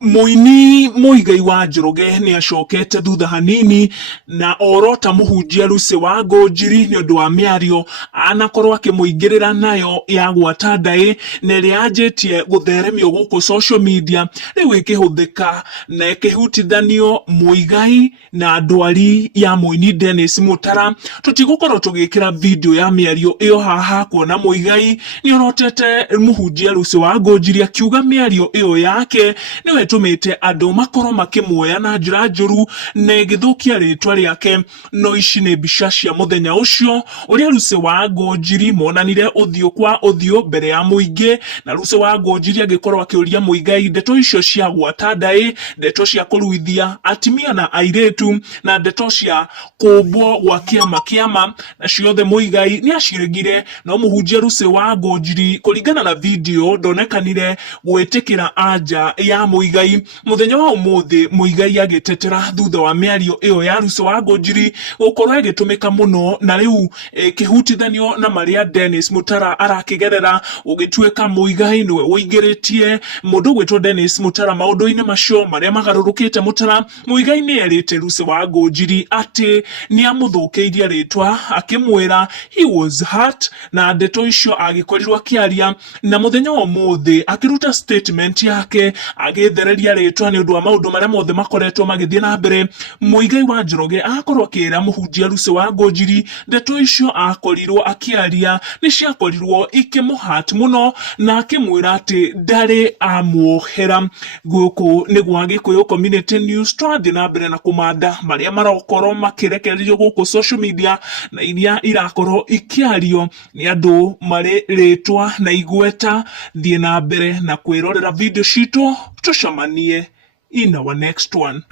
Muini Muigai wa Njoroge ni acokete thutha hanini na orota muhunjia Lucy wa Ngunjiri ni undu wa miario anakorwo akimuingirira nayo ya gwata ndai na iria anjitie gutheremio guku social media riu ikihuthika na ikihutithanio Muigai na ndwari ya muini Dennis Mutara. Tutigukorwo tugikira video ya miario iyo haha kuona Muigai ni orotete muhunjia Lucy wa Ngunjiri akiuga miario iyo yake niwe tumite andu makorwo makimuoya na njira njuru na igithukia ritwa riake. No ici ni mbica cia muthenya ucio uria Lucy wa Ngunjiri monanire uthio kwa uthio mbere ya muingi, na Lucy wa Ngunjiri agikorwo akiuria Muigai ndeto icio cia gwata ndai, ndeto cia kuruithia atimia na airetu, na ndeto cia kumbwo gwa kiama na ciothe Muigai ni aciregire. No muhunjia Lucy wa Ngunjiri kuringana na video ndonekanire gwitikira anja ya Muigai. Muthenya wa umuthi Muigai agitetera thutha wa miario iyo ya Lucy wa Ngunjiri gukorwo igitumika muno, na riu kihutithanio na maria Dennis Mutara arakigerera ugituika Muigai niwe uingiritie mundu gwitwo Dennis Mutara maundu-ini macio maria magarurukite Mutara. Muigai ni erite Lucy wa Ngunjiri ati ni amuthukiirie ritwa akimwira he was hurt, na ndeto icio agikorirwo akiaria na muthenya wa umuthi akiruta statement yake agithereria ritwa ni undu wa maundu maria mothe makoretwo magithie na mbere. Muigai wa Njoroge akorwo akira muhunjia Lucy wa Ngunjiri ndeto icio akorirwo akiaria ni ciakorirwo ikimuhat muno, na akimwira ati ndari amuohera. Guku ni gwa Gikuyu Community News, twathi na mbere na kumanda maria marokorwo makirekererio guku social media na iria irakorwo ikiario ni andu mari ritwa na igweta. Thie na mbere na kwirorera video citu, tucemanie in our next one.